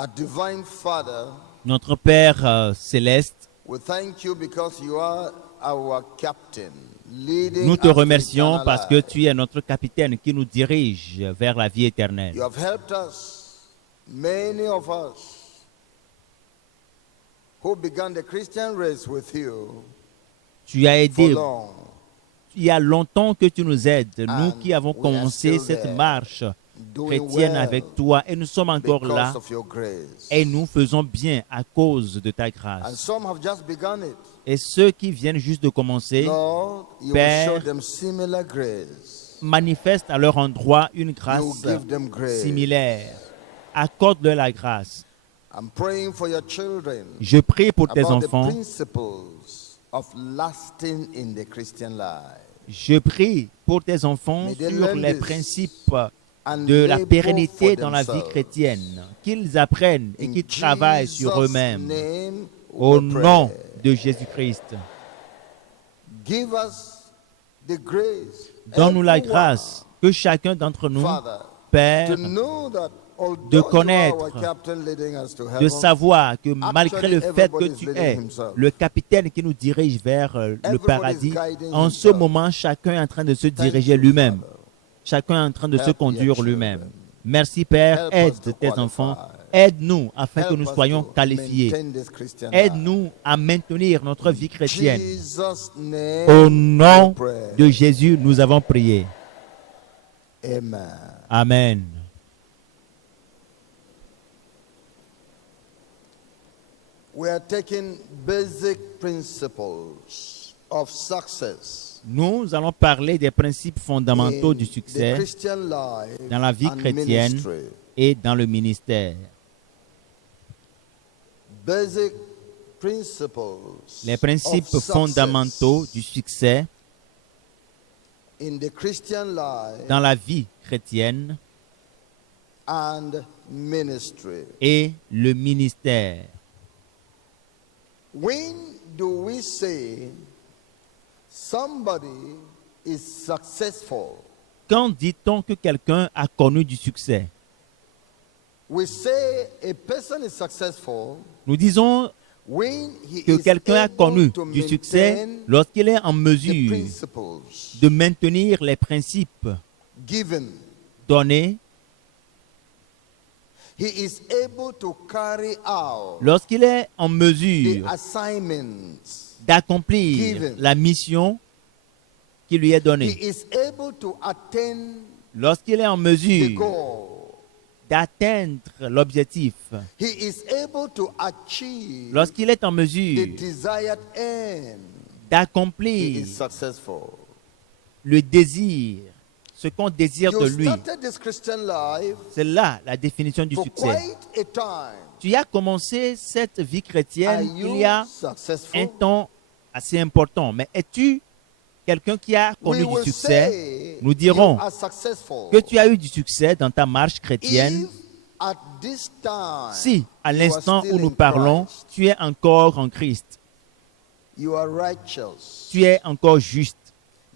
Our divine Father, Notre Père céleste, we thank you because you are our captain, leading nous te us to remercions eternal parce que life. tu es notre capitaine qui nous dirige vers la vie éternelle. You have helped us, many of us, who began the Christian race with you Tu as for aidé, long. il y a longtemps que tu nous aides, nous And qui avons we are commencé still cette there, marche doing chrétienne well avec toi et nous sommes encore because là of your grace. et nous faisons bien à cause de ta And grâce. some have just begun it. Et ceux qui viennent juste de commencer Lord, you will Père, show them similar grace. manifestent à leur endroit une You will grâce give them grace. similaire. Accorde-leur la grâce. I'm praying for your children Je prie pour tes about the enfants. principles of lasting in the Christian life. Je prie pour tes enfants May they sur learn les this principes and de la labor pérennité for dans la vie themselves. chrétienne, qu'ils apprennent et In qu'ils travaillent sur Jesus' eux-mêmes. name Au we nom pray. de Jésus-Christ, Give us the grace, donne-nous la everyone, grâce que chacun d'entre nous, Father, Père, to know that although de you are our connaître, captain leading us to de heaven, savoir que malgré le actually fait que everybody is tu leading es himself. le capitaine qui nous dirige vers le Everybody paradis, is guiding en ce himself. moment, chacun est en train de se Thank diriger you, lui-même. Father. Chacun est en train de se Help your conduire children. lui-même. Merci Père, Help aide us to tes qualify. enfants, aide-nous afin que Help nous us soyons to qualifiés. maintain this Christian Aide-nous à maintenir notre vie life. chrétienne. Jesus' name Au we nom pray. de Jésus, nous avons prié. Amen. Amen. We are taking basic principles of success Nous allons parler des principes fondamentaux in du the succès Christian life dans la vie and chrétienne ministry. et dans le ministère. Basic principles Les principes of success fondamentaux du succès in the Christian life dans la vie chrétienne and ministry. et le ministère. When do we say somebody is successful? Quand dit-on que quelqu'un a connu du succès? We say a person is successful Nous disons when he que is quelqu'un a able connu to du succès maintain lorsqu'il est en the mesure principles de maintenir les principes given. donnés, He is able to carry out lorsqu'il est en the mesure assignments. d'accomplir Given. la mission qui lui est He donnée, is able to attain lorsqu'il est en the mesure goal. d'atteindre l'objectif, He is able to achieve lorsqu'il est en the mesure desired end. He d'accomplir is successful. le désir, ce qu'on désire de You lui. started this Christian life C'est là la définition du for succès. quite a time. Tu as commencé cette vie Are chrétienne il y you a un successful? temps assez important. Mais es-tu quelqu'un qui a connu We du will succès? say Nous dirons you are successful que tu as eu du succès dans ta marche chrétienne if at this time si, à you are l'instant still où nous in parlons, Christ. tu es encore en Christ. You are righteous. Tu es encore juste.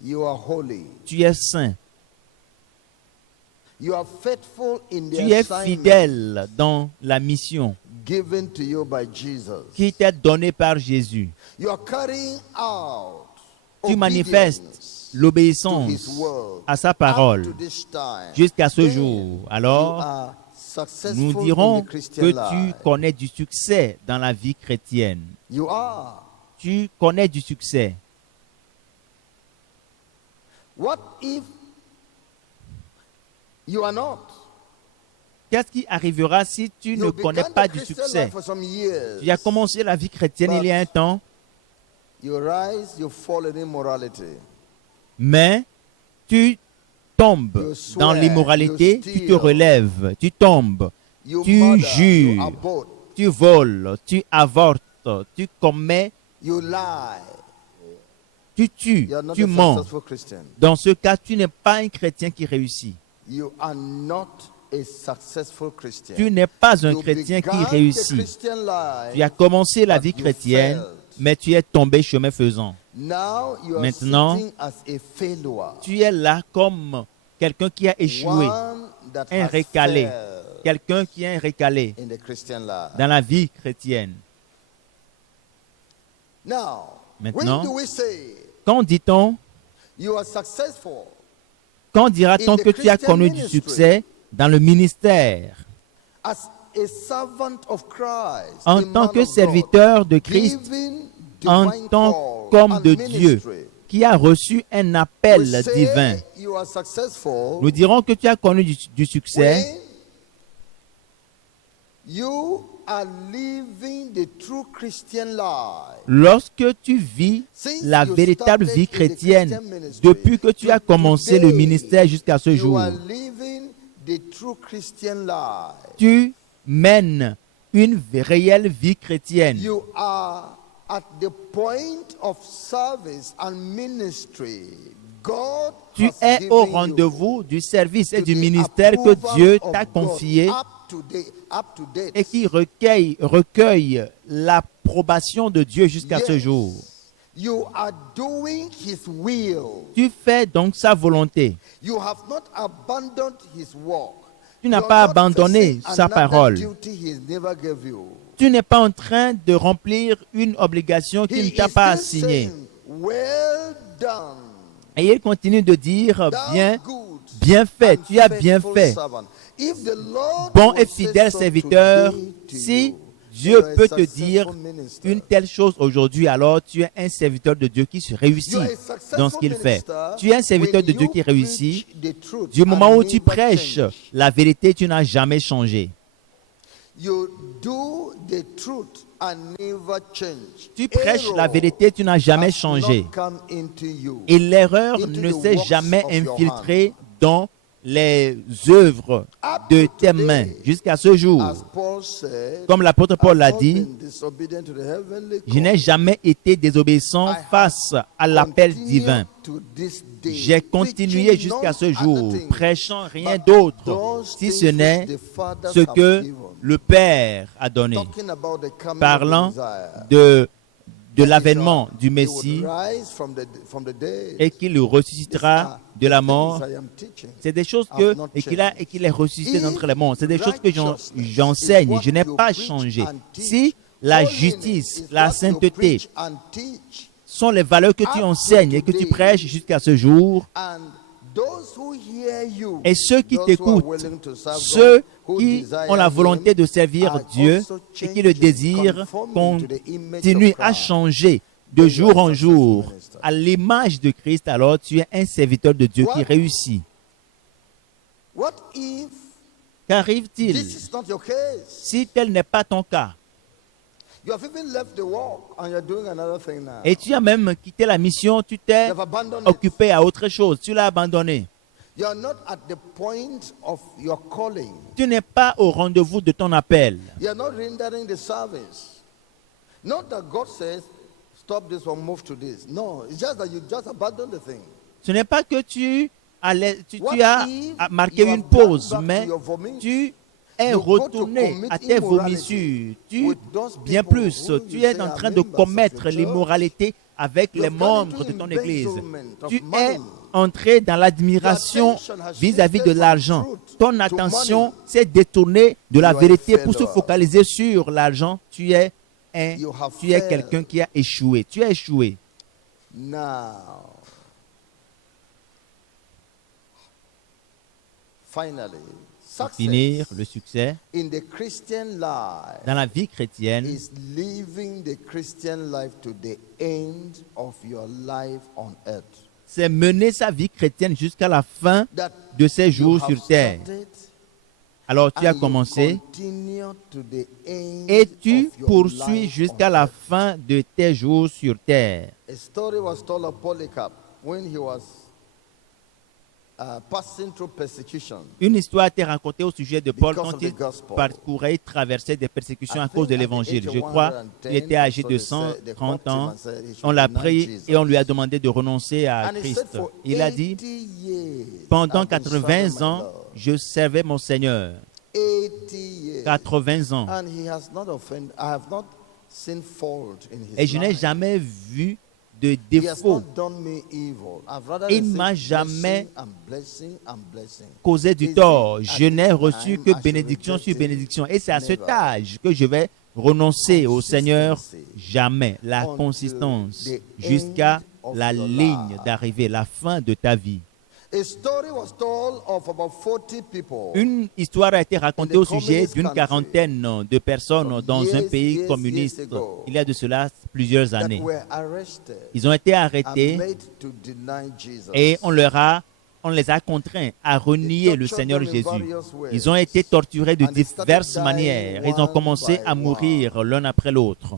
You are holy. Tu es saint. You are faithful in the Tu es assignment fidèle dans la mission given to you by Jesus. qui t'est donnée par Jésus. You are carrying out Tu manifestes obedience to l'obéissance his word à sa up parole to this time. jusqu'à ce Then jour. you Alors, are successful nous in dirons the Christian que life. tu connais du succès dans la vie chrétienne. You are. Tu connais du succès. What if you are not? Qu'est-ce qui arrivera si tu ne You connais began pas the du Christian succès? life for some years. Tu as commencé la vie chrétienne il y a un temps, You rise, you fall in immorality. mais tu tombes You swear, dans l'immoralité, you tu te steal. relèves, tu tombes, You tu murder, you jures, abort, tu voles, tu avortes, tu commets, you lie. tu tues, You are not tu a mens. successful Christian. Dans ce cas, tu n'es pas un chrétien qui réussit. You are not a successful Christian. Tu n'es pas un You chrétien qui began the réussit. Christian life, Tu as commencé la but vie you chrétienne, failed. mais tu es tombé chemin faisant. Now you are Maintenant, sitting as a failure. Tu es là comme quelqu'un qui a échoué, One that un has recalé, failed. quelqu'un qui est récalé in the Christian life. dans la vie chrétienne. Now, Maintenant, when do we say Quand dit-on, you are successful quand dira-t-on que tu as connu du succès dans le ministère as a servant of Christ, en a tant man que of God, serviteur de Christ, given en divine tant call qu'homme and de Dieu, ministry? qui a reçu un We appel say divin? you are successful Nous dirons que tu as connu du succès when you are living the true Christian life. lorsque tu vis la véritable vie chrétienne depuis que tu as commencé le ministère jusqu'à ce You jour. are living the true Christian life. Tu mènes une réelle vie chrétienne. You are at the point of service and ministry. God Tu has es given au you rendez-vous du service et to du the ministère que approval Dieu of t'a God, confié up to date. et qui recueille l'approbation de Dieu jusqu'à ce Yes. jour. You are doing His will. Tu fais donc sa volonté. You have not abandoned His work. Tu n'as You are pas not abandonné facing sa another parole. duty He never gave you. Tu n'es pas en train de remplir une obligation qu'il ne t'a is pas still assignée. saying, well done, Et il continue de dire, thou bien, good bien fait, and tu as bien faithful fait. servant. If the Lord Bon will et say fidèle so serviteur, today to si you, Dieu you are a peut te dire successful minister. une telle chose aujourd'hui, alors tu es un serviteur de Dieu qui se You réussit are a successful dans ce qu'il fait. minister Tu es un serviteur when de Dieu you qui réussit. preach the truth Du moment and où tu never prêches change. la vérité, tu n'as jamais changé. You do the truth and never change. Tu prêches Error la vérité, tu n'as jamais has changé. not come into you. Et l'erreur Into ne the s'est works jamais of your infiltrée dans les œuvres de tes mains jusqu'à ce jour. As Paul said, Comme l'apôtre Paul l'a I've not dit, been disobedient to the heavenly je n'ai call. jamais été désobéissant I have face à l'appel continued divin. to this day, J'ai continué preaching jusqu'à ce none jour, other thing prêchant rien but d'autre, those si things ce n'est which the fathers ce have que given. le Père a donné. Talking about the coming Parlant of the Messiah. de That l'avènement du he would Messie rise from the dead. et qu'il le These ressuscitera are de la the mort. things I am teaching. C'est des choses I've que, not et qu'il est ressuscité If d'entre les morts. C'est des choses que righteousness j'enseigne. is what Je n'ai you pas preach changé. and teach, Si la holiness justice, is la what you sainteté preach and teach, sont les valeurs que tu up to enseignes et que tu today, prêches jusqu'à ce jour, and those who hear you, et ceux qui those who are t'écoutent, willing to serve ceux God, who qui desire ont la Him, volonté de servir are Dieu also et qui le changing, désirent, conforming to the image continuent of à Christ. changer de Then you jour are a en successful jour minister. à l'image de Christ, alors tu es un serviteur de Dieu qui What? réussit. What if Qu'arrive-t-il this is not your case? si tel n'est pas ton cas? You have even left the work and you're doing another thing now. Et tu as même quitté la mission, tu You t'es have abandoned it. occupé à autre chose, tu l'as abandonné. You are not at the point of your calling. Tu n'es pas au rendez-vous de ton appel. You are not rendering the service. Not that God says, stop this or move to this. No, it's just that you just abandon the thing. Ce n'est pas que tu What as if marqué you une have gone pause, back to mais your vomit? tu es You go to retourné commit à tes immorality vomissures. Tu, with those bien people plus, who tu you es say en are train de members of commettre your church. l'immoralité avec You les have gone membres into de ton église. embezzlement of Tu es money. entré dans l'admiration Your attention has vis-à-vis shifted de from l'argent. truth Ton to attention money. s'est détournée de la You are a vérité pour se failure. focaliser sur l'argent. Tu es You have failed. quelqu'un qui a échoué. Tu as échoué. Now, finally, Pour finir, le success succès in the Christian life dans la vie chrétienne, is living the Christian life to the end of your life on earth. c'est mener sa vie chrétienne jusqu'à la fin That de ses you jours have sur terre. started Alors tu as and you commencé continue to the end et tu of your poursuis life jusqu'à on la earth. fin de tes jours sur terre. A story was told of Polycarp when he was passing through persecution. Une histoire a été racontée au sujet de Paul Because quand of il the gospel. parcourait et traversait des persécutions à I cause de think at the l'évangile. age Je of crois 110 qu'il était âgé or de so, they 130 called him ans. and said he should On l'a deny pris Jesus. et on lui a demandé de renoncer à And he said, Christ. for Il a dit, 80 years, pendant I've been 80 serving ans, my Lord. je servais mon Seigneur. 80 years. 80 ans. And he has not offended. I have not seen fault in his Et je n'ai life. jamais vu de He has défauts. not done me evil. I've rather Il ne m'a received jamais blessing and blessing and blessing. causé Is du it tort. at Je n'ai this reçu time que I should bénédiction reject sur him? bénédiction. Et c'est à cet Never. âge que je vais renoncer au Seigneur. Consistency. Jamais. La Until consistance the jusqu'à end of la your ligne life. d'arrivée, la fin de ta vie. A story was told of about 40 people Une histoire a été racontée In the au sujet communist d'une country, quarantaine de personnes some dans un years, pays years communiste. ago, Il y a de cela plusieurs that années. were arrested Ils ont été and arrêtés made to deny Jesus. et on les a contraints à renier le Seigneur Jésus. Ils ont été torturés de diverses manières. Ils ont commencé à mourir l'un après l'autre.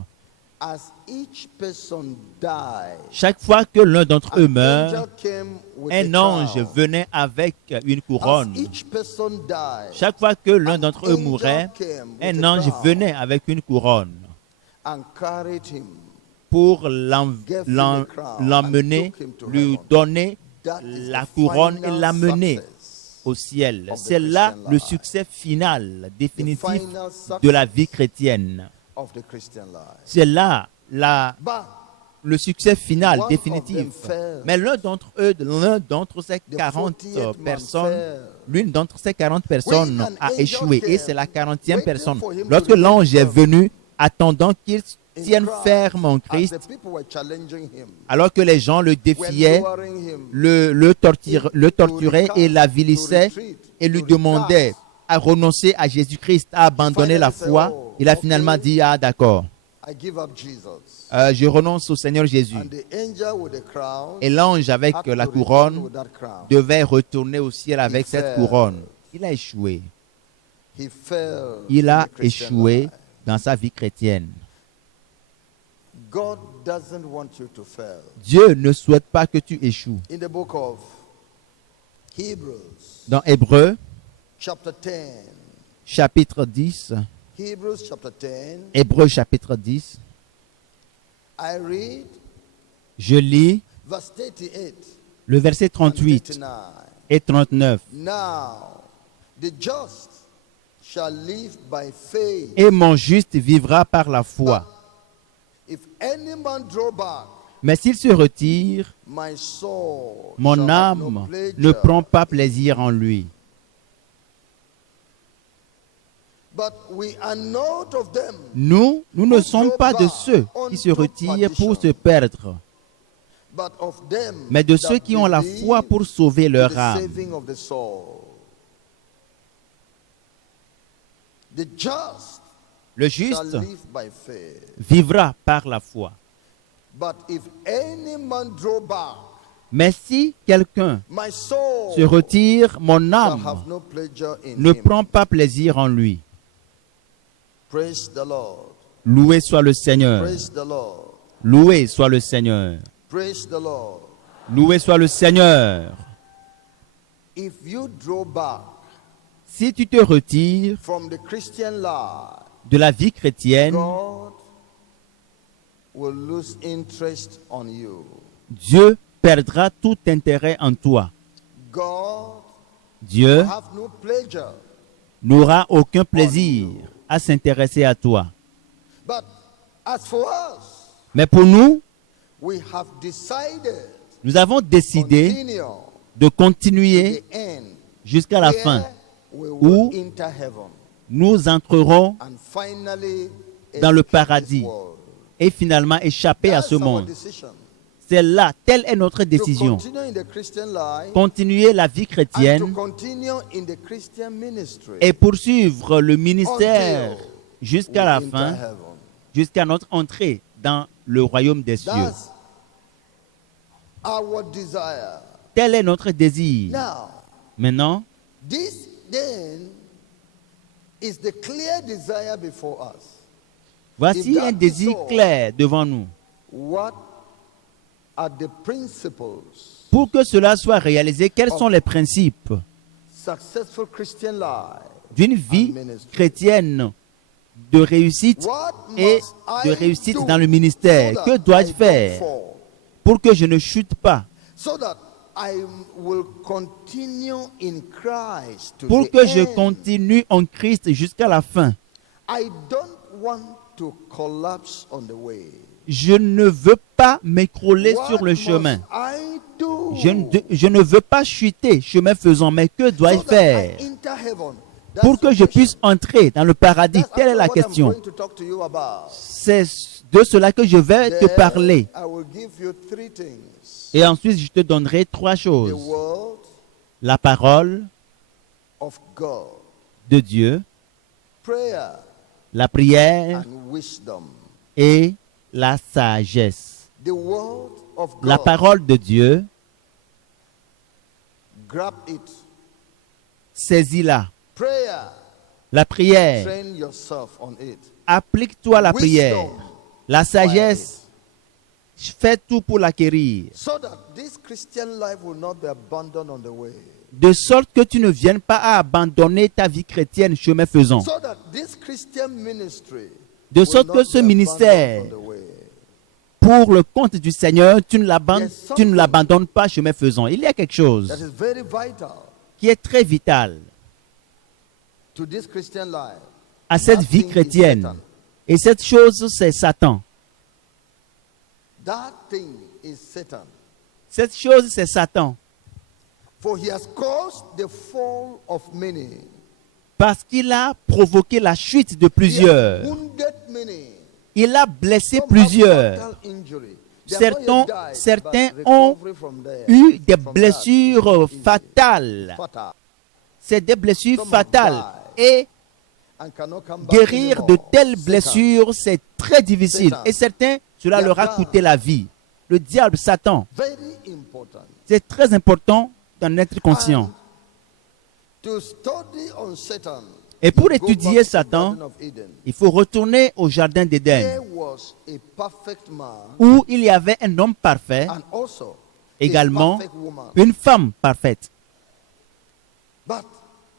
As each person died, Chaque fois que l'un d'entre eux an meurt, angel came with un a ange crown. venait avec une As couronne. each person died, Chaque fois que l'un an d'entre eux angel mourait, came with un a ange crown venait avec une couronne and carried him. pour and l'emmener, took him to lui heaven. donner That is la the couronne et final l'amener success au ciel. of the C'est là Christian le life. succès final, définitif final de la success vie chrétienne. of the Christian life. C'est là But le succès final, one of définitif. them fell. Mais l'un d'entre ces The 40 40th man personnes, fell. l'une d'entre ces 40 personnes When an a angel échoué. Et came, c'est la 40e waiting personne. for him to Lorsque remain l'ange est firm venu, attendant qu'il in tienne Christ, ferme en as Christ, the people were challenging him, alors que les gens le were défiaient, lowering him le torturaient et l'avilissaient to retreat, et lui to demandaient recast. à renoncer à Jésus-Christ, à abandonner la foi. Il a finalement dit, ah d'accord, I give up Jesus. je renonce au Seigneur Jésus. And the angel with the crown Et l'ange avec had to la return couronne with that crown. devait retourner au ciel avec He cette fell. couronne. Il a échoué. He fell Il in a the Christian échoué life. dans sa vie chrétienne. God doesn't want you to fail. Dieu ne souhaite pas que tu échoues. In the book of Hebrews, Dans Hébreux, chapter 10, chapitre 10, Hebrews chapter 10, Hébreux chapitre 10, I read je lis verse 38 le verset and 38 39. et 39. Now, the just shall live by faith. Et mon juste vivra par la foi. If any man draw back, Mais s'il se retire, my soul mon shall have no âme pleasure. ne prend pas plaisir en lui. But we are not of them, Nous ne sommes pas de ceux qui se retirent pour se perdre, but of them mais de that ceux qui ont la believe foi pour sauver to leur the âme. saving of the soul. The just Le shall juste live by faith. vivra par la foi. But if any man draw back, Mais si quelqu'un my soul se retire, mon shall âme have no pleasure in ne him. prend pas plaisir en lui. Praise the Lord. Loué soit le Seigneur. Praise the Lord. Loué soit le Seigneur. Praise the Lord. Loué soit le Seigneur. If you draw back Si tu te retires from the Christian life, de la vie chrétienne, God will lose interest on you. Dieu perdra tout intérêt en toi. God Dieu will have no pleasure. n'aura aucun plaisir à s'intéresser à toi. But as for us, Mais pour nous, we have decided nous avons décidé continue de to continuer the end, jusqu'à la where fin. we où will enter heaven Nous entrerons and finally dans le escape paradis this world. et finalement échapper à That's ce our monde. decision. C'est là, telle est notre To décision. continue in the Christian life Continuer la vie and to chrétienne continue in the Christian ministry et poursuivre le ministère until jusqu'à we la enter fin, heaven. jusqu'à notre entrée dans le royaume des cieux. That's our desire. Tel est notre désir. Now, Maintenant, this then is the clear desire before us. voici If that un is désir so, clair devant nous. What are the principles Pour que cela soit réalisé, quels sont les principes successful Christian life d'une vie and ministry? chrétienne de réussite What et must de I réussite do dans le ministère? so Que that dois-je I don't faire fall? pour que je ne chute pas? So that I will continue in Christ to Pour the que je end. continue en Christ jusqu'à la fin. I don't want to collapse on the way. je ne veux pas m'écrouler sur le chemin. Je ne veux pas chuter, chemin faisant, mais que dois-je faire pour que je puisse entrer dans le paradis? Telle est la question. C'est de cela que je vais te parler. Et ensuite, je te donnerai trois choses. La parole de Dieu, la prière et la sagesse. La parole de Dieu, saisis-la. La prière, applique-toi la prière. La sagesse, fais tout pour l'acquérir. De sorte que tu ne viennes pas à abandonner ta vie chrétienne chemin faisant. De sorte que ce ministère, pour le compte du Seigneur, tu ne l'abandonnes pas chemin faisant. Il y a quelque chose qui est très vital à cette vie chrétienne. Et cette chose, c'est Satan. Cette chose, c'est Satan. Parce qu'il a provoqué la chute de plusieurs. Il a blessé plusieurs. Certains ont eu des blessures fatales. C'est des blessures fatales. Et guérir de telles blessures, c'est très difficile. Et certains, cela leur a coûté la vie. Le diable, Satan. C'est très important d'en être conscient. Et pour étudier Satan, il faut retourner au jardin d'Éden, où il y avait un homme parfait, également une femme parfaite.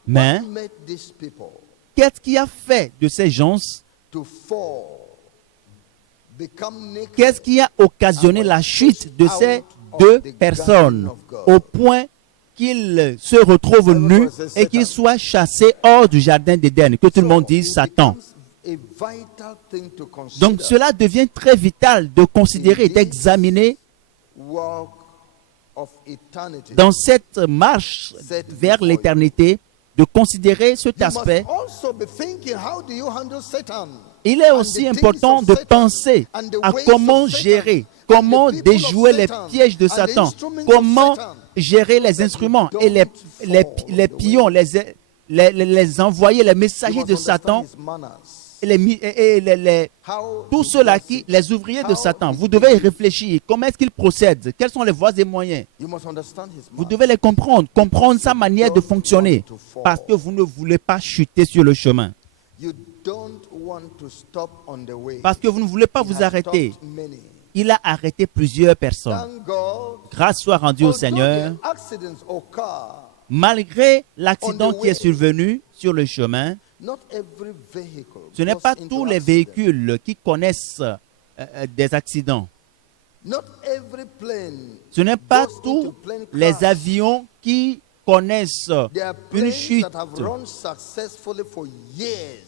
Mais qu'est-ce qui a fait de ces gens? Qu'est-ce qui a occasionné la chute de ces deux personnes au point qu'ils se retrouvent nus et qu'ils soient chassés hors du jardin d'Éden? Que tout le monde dise Satan. Donc cela devient très vital de considérer, d'examiner dans cette marche vers l'éternité, de considérer cet aspect. Il est aussi important de penser à comment gérer, comment déjouer les pièges de Satan, comment gérer les instruments et les pions, les envoyés, les messagers de Satan, tous ceux-là, les ouvriers de Satan. Vous devez y réfléchir. Comment est-ce qu'ils procèdent? Quels sont les voies et moyens? Vous devez les comprendre sa manière de fonctionner, parce que vous ne voulez pas chuter sur le chemin. Parce que vous ne voulez pas vous arrêter. Il a arrêté plusieurs personnes. Grâce soit rendue au Seigneur. Malgré l'accident qui est survenu sur le chemin, ce n'est pas tous les véhicules qui connaissent des accidents. Ce n'est pas tous les avions qui connaissent une chute.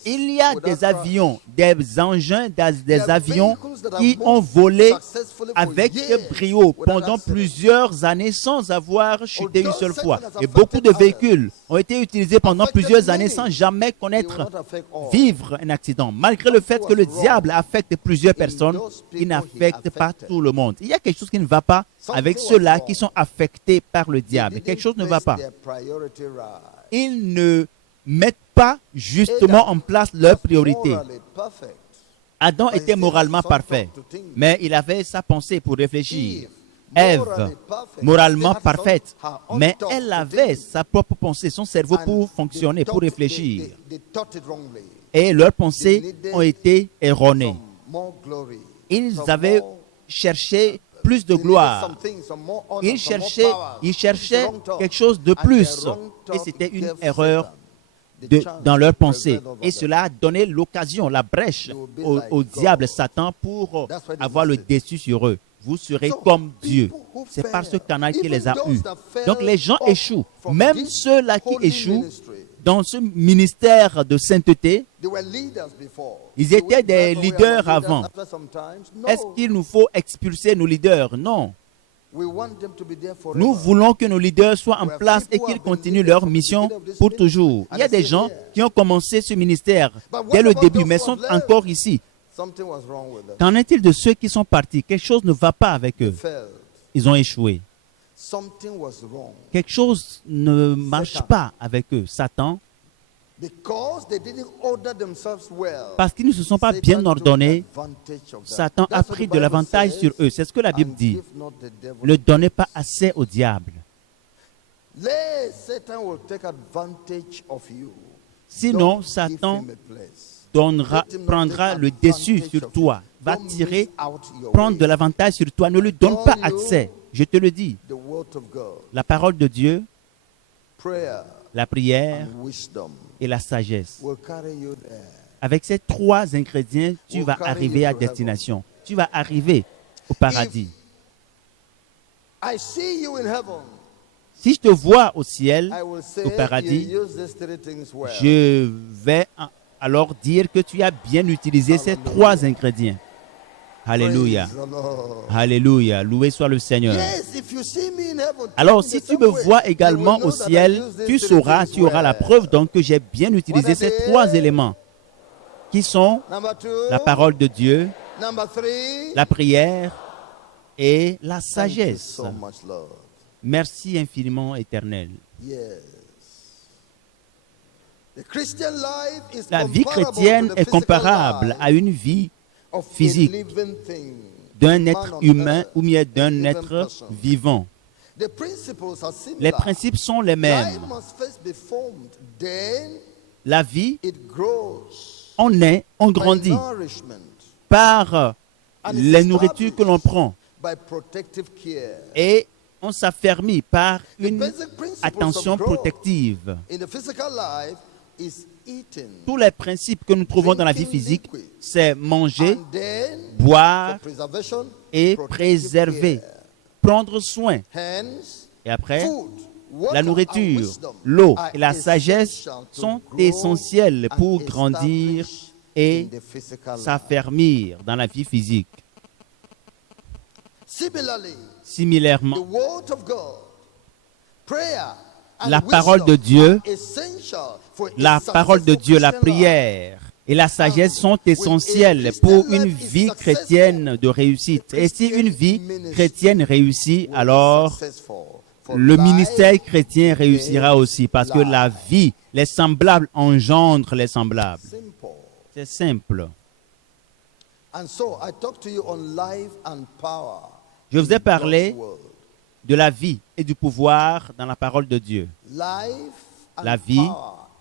Il y a des avions, des engins, des avions qui ont volé avec brio pendant plusieurs années sans avoir chuté une seule fois. Et beaucoup de véhicules ont été utilisés pendant plusieurs années sans jamais vivre un accident. Malgré le fait que le diable affecte plusieurs personnes, il n'affecte pas tout le monde. Il y a quelque chose qui ne va pas avec ceux-là qui sont affectés par le diable. Quelque chose ne va pas. Ils ne mettent pas justement en place leur priorité. Adam était moralement parfait, mais il avait sa pensée pour réfléchir. Ève, moralement parfaite, mais elle avait sa propre pensée, son cerveau pour fonctionner, pour réfléchir. Et leurs pensées ont été erronées. Ils avaient cherché plus de gloire. Ils cherchaient quelque chose de plus. Et c'était une erreur dans leur pensée. Et cela a donné l'occasion, la brèche au diable Satan pour avoir le dessus sur eux. Vous serez comme Dieu. C'est par ce canal qui les a eus. Donc les gens échouent. Même ceux-là qui échouent dans ce ministère de sainteté, They were leaders before. ils étaient des That's why we are leaders leaders avant. after some times. No. Est-ce qu'il nous faut expulser nos leaders? Non. We want them to be there forever. Nous voulons que nos leaders soient en place et qu'ils continuent leur mission pour toujours. Il y a des gens qui ont commencé ce ministère dès le début, mais sont encore ici. Something was wrong with them. Qu'en est-il de ceux qui sont partis? Quelque chose ne va pas avec eux. Failed. Ils ont échoué. Something was wrong. Quelque chose ne marche pas avec eux. Satan, Because they didn't order themselves well. parce qu'ils ne se sont pas bien Satan took ordonnés, advantage of that. Satan a That's what pris the de Bible l'avantage says. sur eux. C'est ce que la Bible And dit. give not the devil. Ne donnez pas assez au diable. Satan will take advantage of you. Sinon, Don't give Satan him a place. prendra le dessus sur toi, va Don't tirer, miss out your prendre de way. l'avantage sur toi. Ne lui donne pas accès. Je te le dis. The word of God, La parole de Dieu, prayer la prière and wisdom et la sagesse. will carry you there. Avec ces trois ingrédients, tu Will vas carry arriver you à to destination. Tu vas arriver au paradis. I see you in heaven. Si je te vois au ciel, I will say au paradis, you use these three things well. je vais alors dire que tu as bien utilisé ces trois ingrédients. Alléluia. Praise the Lord. Alléluia. Loué soit le Seigneur. Yes, if you see me in heaven, Alors, in si the tu same me way, vois you également will au know that I ciel, use these tu three sauras, things tu auras la well. preuve donc que j'ai bien utilisé ces trois éléments qui sont Number two, la parole de Dieu, number three, la prière et la thank you sagesse. so much, Lord. Merci infiniment, Éternel. Yes. The Christian life is La vie comparable chrétienne to the est physical comparable life à une vie of a physique living thing, d'un man être on humain earth, ou bien a d'un living être person. vivant. The principles are similar. Les principes sont les Life mêmes. must first be formed, then La vie, it grows on naît, on by grandit nourishment, par and is les nourritures que l'on established prend by protective care. et on s'affermit par The une basic principles attention of growth protective. in the physical life is eating, Tous les principes que nous trouvons dans la vie physique, c'est manger, and then boire for preservation, et protective préserver, care. prendre soin. Hence, Et après, food, water, la and nourriture, wisdom l'eau are et la sagesse essential to sont grow essentielles and pour grandir establish et in the physical life. s'affermir dans la vie physique. Similarly, the Similairement, word of God, prayer, and la parole wisdom de Dieu, are essential for a la parole de successful Dieu, la Christian life. prière et la sagesse sont essentielles pour une vie chrétienne de réussite. Et si une vie chrétienne réussit, Will be alors successful. For le life ministère chrétien réussira aussi parce que la vie, les semblables engendrent les semblables. simple. C'est simple. And so I talk to you on life and power. Je vous ai in parlé God's word. de la vie et du pouvoir dans la parole de Dieu. Life and La vie power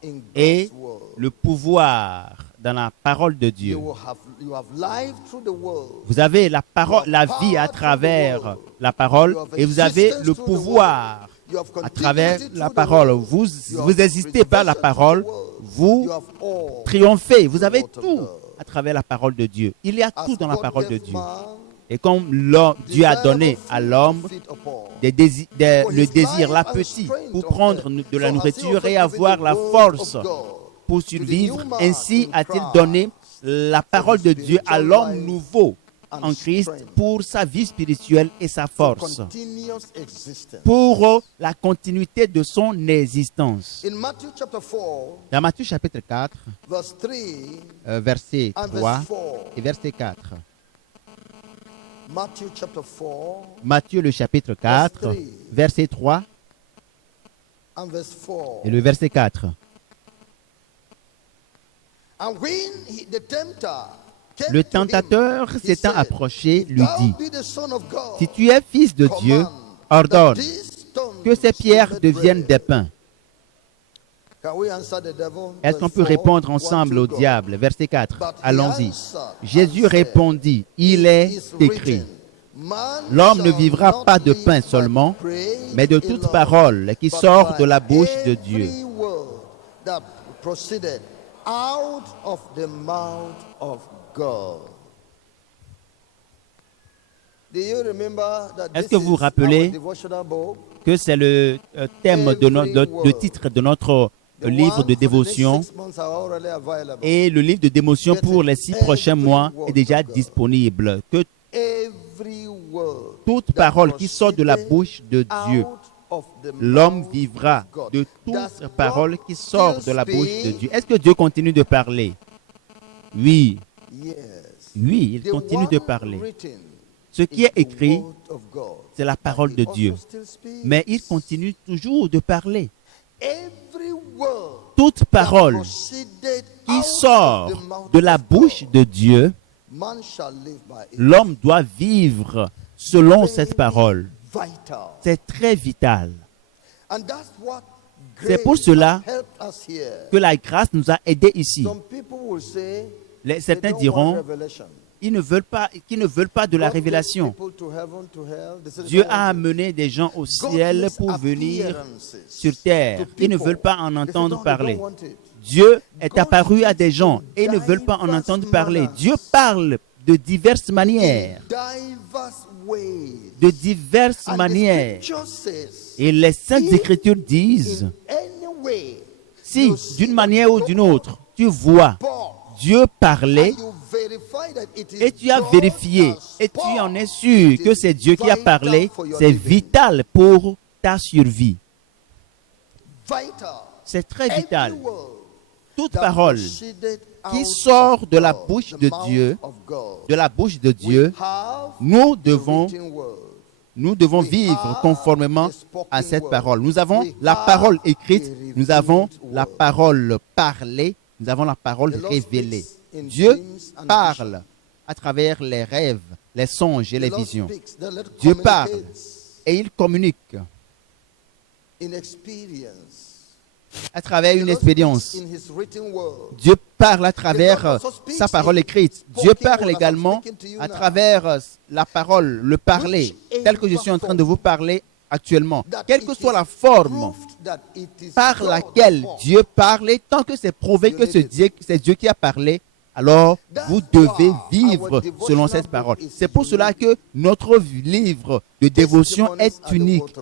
in Et God's word. le pouvoir dans la parole de Dieu. You have life through the word. Vous avez la parole, la vie à travers la parole et vous avez le pouvoir à travers la parole. Vous existez par la parole, vous triomphez, vous avez tout à travers la parole de Dieu. Il y a tout dans la parole de Dieu. Et comme Dieu a donné à l'homme le désir, l'appétit pour prendre de la nourriture et avoir la force pour survivre, ainsi a-t-il donné la parole de Dieu à l'homme nouveau en Christ pour sa vie spirituelle et sa force, pour la continuité de son existence. Dans Matthieu chapitre 4, verset 3 et verset 4. Matthieu le chapitre 4, verset 3 et le verset 4. Le tentateur s'étant approché lui dit, « Si tu es fils de Dieu, ordonne que ces pierres deviennent des pains. » Est-ce qu'on peut répondre ensemble au diable? Verset 4. Allons-y. Jésus répondit, « Il est écrit, l'homme ne vivra pas de pain seulement, mais de toute parole qui sort de la bouche de Dieu. » Est-ce que vous vous rappelez que c'est le thème le titre de notre livre de dévotion et le livre de dévotion pour les 6 prochains mois est déjà disponible. Que toute parole qui sort de la bouche de Dieu, l'homme vivra de toute parole qui sort de la bouche de Dieu. Est-ce que Dieu continue de parler? Oui. Oui, il continue de parler. Ce qui est écrit, c'est la parole de Dieu. Mais il continue toujours de parler. Toute parole qui sort de la bouche de Dieu, l'homme doit vivre selon cette parole. C'est très vital. C'est pour cela que la grâce nous a aidés ici. Certains diront qu'ils ne veulent pas de la révélation. Dieu a amené des gens au ciel pour venir sur terre. Ils ne veulent pas en entendre parler. Dieu est apparu à des gens et ils ne veulent pas en entendre parler. Dieu parle de diverses manières. De diverses manières. Et les Saintes Écritures disent, si d'une manière ou d'une autre, tu vois Dieu parler et tu as vérifié et tu en es sûr que c'est Dieu qui a parlé, c'est vital pour ta survie. C'est très vital. Toute parole qui sort de la bouche de Dieu, nous devons vivre conformément à cette parole. Nous avons la parole écrite, nous avons la parole parlée, nous avons la parole révélée. Dieu parle à travers les rêves, les songes et les visions. Dieu parle et il communique à travers une expérience. Dieu parle à travers sa parole écrite. Dieu parle également à travers la parole, le parler, tel que je suis en train de vous parler actuellement. Quelle que soit la forme par laquelle Dieu parle, tant que c'est prouvé que c'est Dieu qui a parlé, alors vous devez vivre selon cette parole. C'est pour cela que notre livre de dévotion est unique.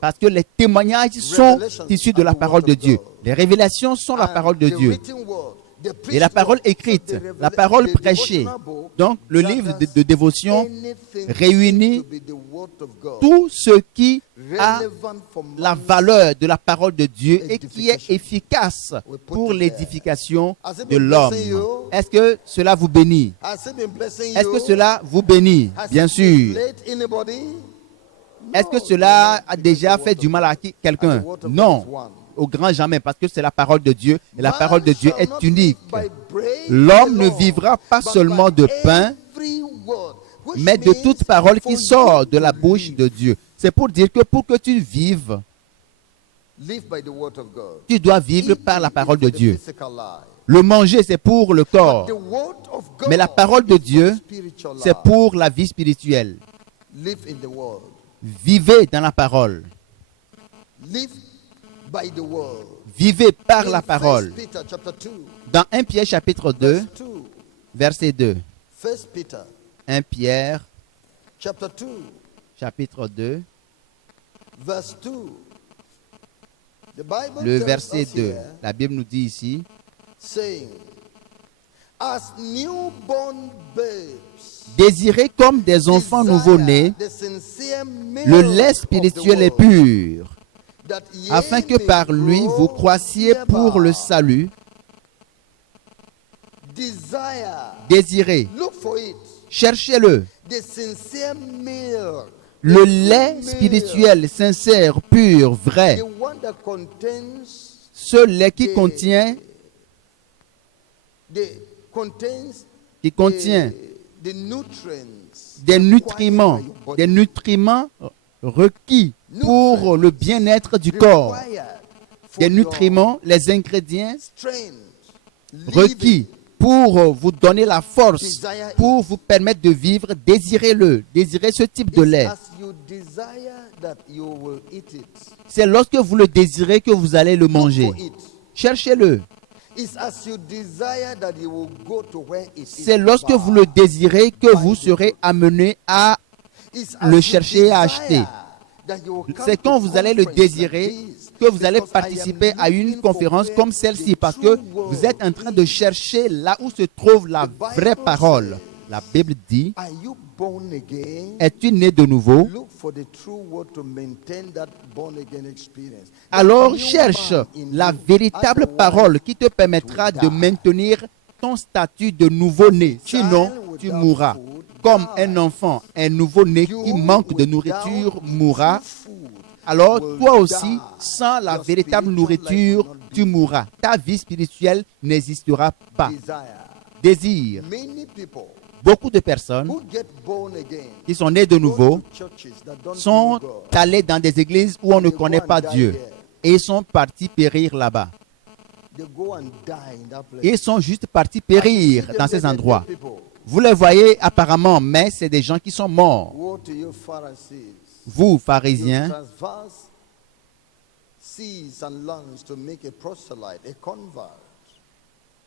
Parce que les témoignages sont issus de la parole de Dieu. Les révélations sont la parole de Dieu. Et la parole écrite, la parole prêchée. Donc, le livre de dévotion réunit tout ce qui a la valeur de la parole de Dieu et qui est efficace pour l'édification de l'homme. Est-ce que cela vous bénit? Est-ce que cela vous bénit? Bien sûr. Est-ce que cela a déjà fait du mal à quelqu'un? Non. Au grand jamais, parce que c'est la parole de Dieu et la parole de Dieu est unique. L'homme ne vivra pas seulement de pain, mais de toute parole qui sort de la bouche de Dieu. C'est pour dire que pour que tu vives, tu dois vivre par la parole de Dieu. Le manger, c'est pour le corps, mais la parole de Dieu, c'est pour la vie spirituelle. Vivez dans la parole. Vivez par la parole. Dans 1 Pierre chapitre 2, verset 2. 1 Pierre chapitre 2, le verset 2. La Bible nous dit ici, désirez comme des enfants nouveau-nés le lait spirituel et pur, afin que par lui vous croissiez pour le salut. Désirez, cherchez-le, le lait spirituel, sincère, pur, vrai, ce lait qui contient des nutriments requis pour le bien-être du corps, des nutriments, les ingrédients requis pour vous donner la force, pour vous permettre de vivre. Désirez-le, désirez ce type de lait. C'est lorsque vous le désirez que vous allez le manger. Cherchez-le. C'est lorsque vous le désirez que vous serez amené à le chercher et à acheter. C'est quand vous allez le désirer que vous allez participer à une conférence comme celle-ci parce que vous êtes en train de chercher là où se trouve la vraie parole. La Bible dit, Are you born again? es-tu né de nouveau? Look for the true word to maintain that born again experience. Alors cherche la véritable parole qui te permettra de maintenir ton statut de nouveau-né. Sinon, tu mourras. Comme un enfant, un nouveau-né qui manque de nourriture mourra. Alors toi aussi, sans la véritable nourriture, tu mourras. Ta vie spirituelle n'existera pas. Désir. Beaucoup de personnes qui sont nées de nouveau sont allées dans des églises où on ne connaît pas Dieu et sont partis périr là-bas. Ils sont juste partis périr dans ces endroits. Vous les voyez apparemment, mais c'est des gens qui sont morts. Vous, pharisiens,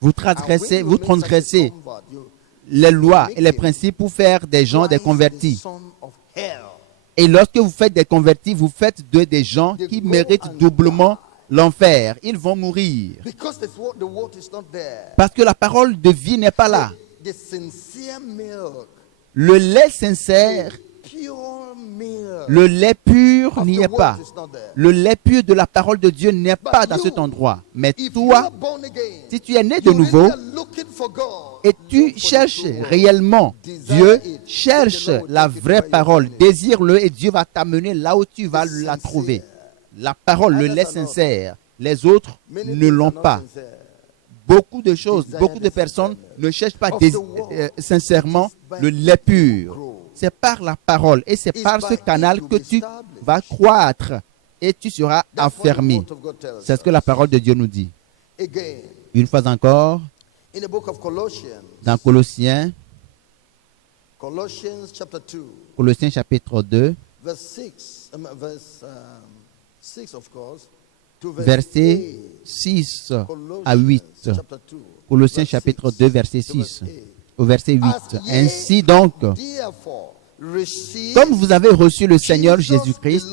vous transgressez les lois et les principes pour faire des gens des convertis. Et lorsque vous faites des convertis, vous faites des gens qui méritent doublement l'enfer. Ils vont mourir. Parce que la parole de vie n'est pas là. Le lait sincère, le lait pur n'y est pas. Le lait pur de la parole de Dieu n'est pas dans cet endroit. Mais toi, si tu es né de nouveau et tu cherches réellement Dieu, cherche la vraie parole, désire-le et Dieu va t'amener là où tu vas la trouver. La parole, le lait sincère, les autres ne l'ont pas. Beaucoup de choses, beaucoup de personnes ne cherchent pas sincèrement le lait pur. C'est par la parole et c'est par ce canal que tu vas croître et tu seras affermi. C'est ce que la parole de Dieu nous dit. Une fois encore, dans Colossiens chapitre 2, versets 6 à 8. Colossiens chapitre 2, verset 6 au verset 8. Ainsi donc, comme vous avez reçu le Seigneur Jésus-Christ,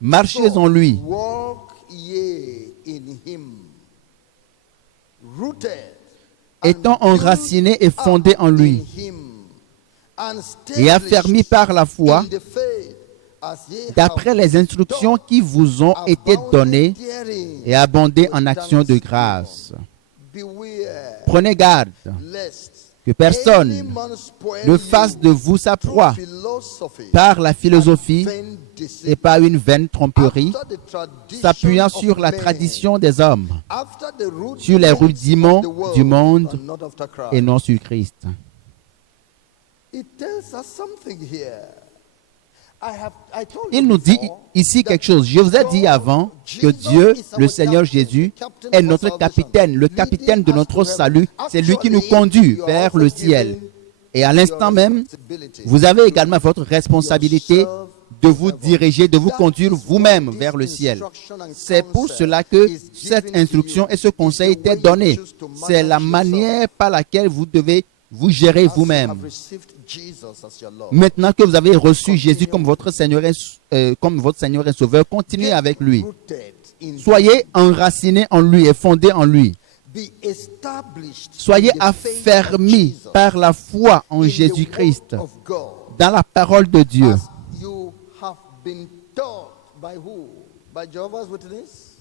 marchez en lui, étant enracinés et fondés en lui, et affermis par la foi, d'après les instructions qui vous ont été données, et abondez en actions de grâce. Prenez garde que personne ne fasse de vous sa proie par la philosophie et par une vaine tromperie, s'appuyant sur la tradition des hommes, sur les rudiments du monde et non sur Christ. Il nous dit ici quelque chose. Je vous ai dit avant que Dieu, le Seigneur Jésus, est notre capitaine, le capitaine de notre salut. C'est lui qui nous conduit vers le ciel. Et à l'instant même, vous avez également votre responsabilité de vous diriger, de vous conduire vous-même vers le ciel. C'est pour cela que cette instruction et ce conseil étaient donnés. C'est la manière par laquelle vous devez vous gérer vous-même. Maintenant que vous avez reçu Jésus comme votre Seigneur et Sauveur, continuez avec lui. Soyez enracinés en lui et fondés en lui. Soyez affermis par la foi en Jésus-Christ, dans la parole de Dieu.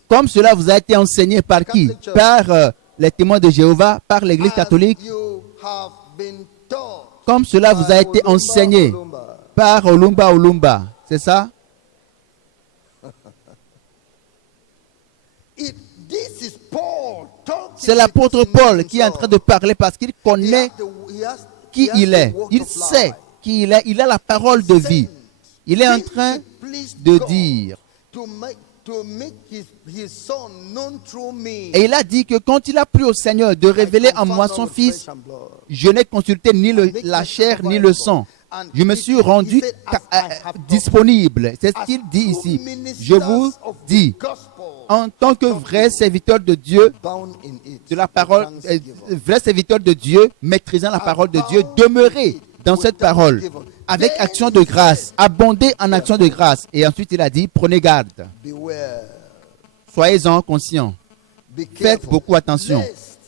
Comme cela vous a été enseigné par qui? Par les témoins de Jéhovah, par l'Église catholique. Comme cela vous a été enseigné par Olumba, c'est ça? C'est l'apôtre Paul qui est en train de parler parce qu'il connaît qui il est. Il sait qui il est. Il a la parole de vie. Il est en train de dire. Et il a dit que quand il a plu au Seigneur de révéler en moi son Fils, je n'ai consulté ni la chair ni le sang. Je me suis rendu disponible. C'est ce qu'il dit ici. Je vous dis, en tant que vrai serviteur de Dieu, de la parole, vrai serviteur de Dieu, maîtrisant la parole de Dieu, demeurez dans cette parole avec action de grâce, abondez en action de grâce. Et ensuite il a dit, prenez garde. Soyez-en conscients. Be Faites careful. beaucoup attention. Lest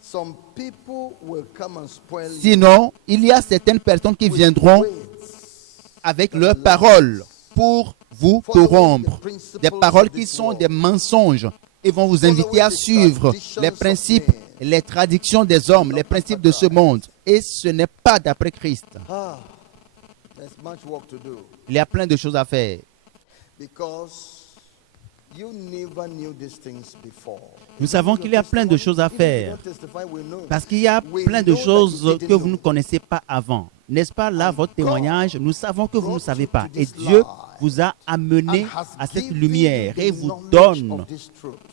some people will come and spoil you Sinon, il y a certaines personnes qui with viendront words avec leurs paroles pour vous corrompre. Des paroles qui sont des mensonges et vont vous inviter à suivre les principes, les traditions des hommes, les principes de ce monde. Et ce n'est pas d'après Christ. Ah, there's much work to do Il y a plein de choses à faire. because you never knew these things before. Nous savons qu'il y a plein de choses à faire. Parce qu'il y a plein de choses que vous ne connaissez pas avant. N'est-ce pas là votre témoignage? Nous savons que vous ne savez pas. Et Dieu vous a amené à cette lumière et vous donne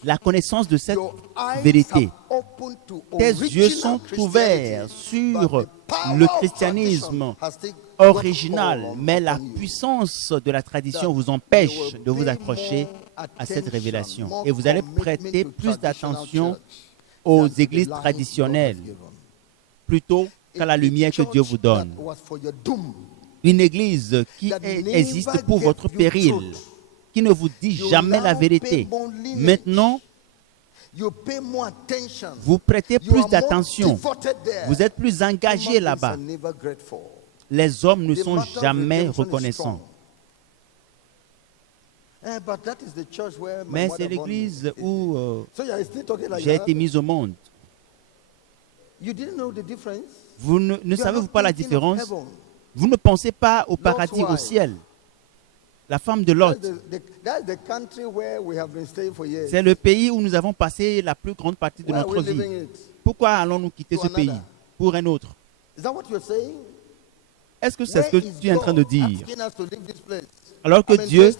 la connaissance de cette vérité. Tes yeux sont ouverts sur le christianisme original, mais la puissance de la tradition vous empêche de vous accrocher à cette révélation. Et vous allez prêter plus d'attention aux églises traditionnelles plutôt qu'à la lumière que Dieu vous donne. Une église qui existe pour votre péril, qui ne vous dit jamais la vérité. Maintenant, vous prêtez plus d'attention. Vous êtes plus engagé là-bas. Les hommes ne sont jamais reconnaissants. Mais c'est l'église où j'ai été mis au monde. Vous ne savez-vous pas la différence? Vous ne pensez pas au paradis, au ciel. La femme de Lot, c'est le pays où nous avons passé la plus grande partie de notre vie. Pourquoi allons-nous quitter ce pays pour un autre? Est-ce que c'est ce que tu es en train de dire? Alors que Dieu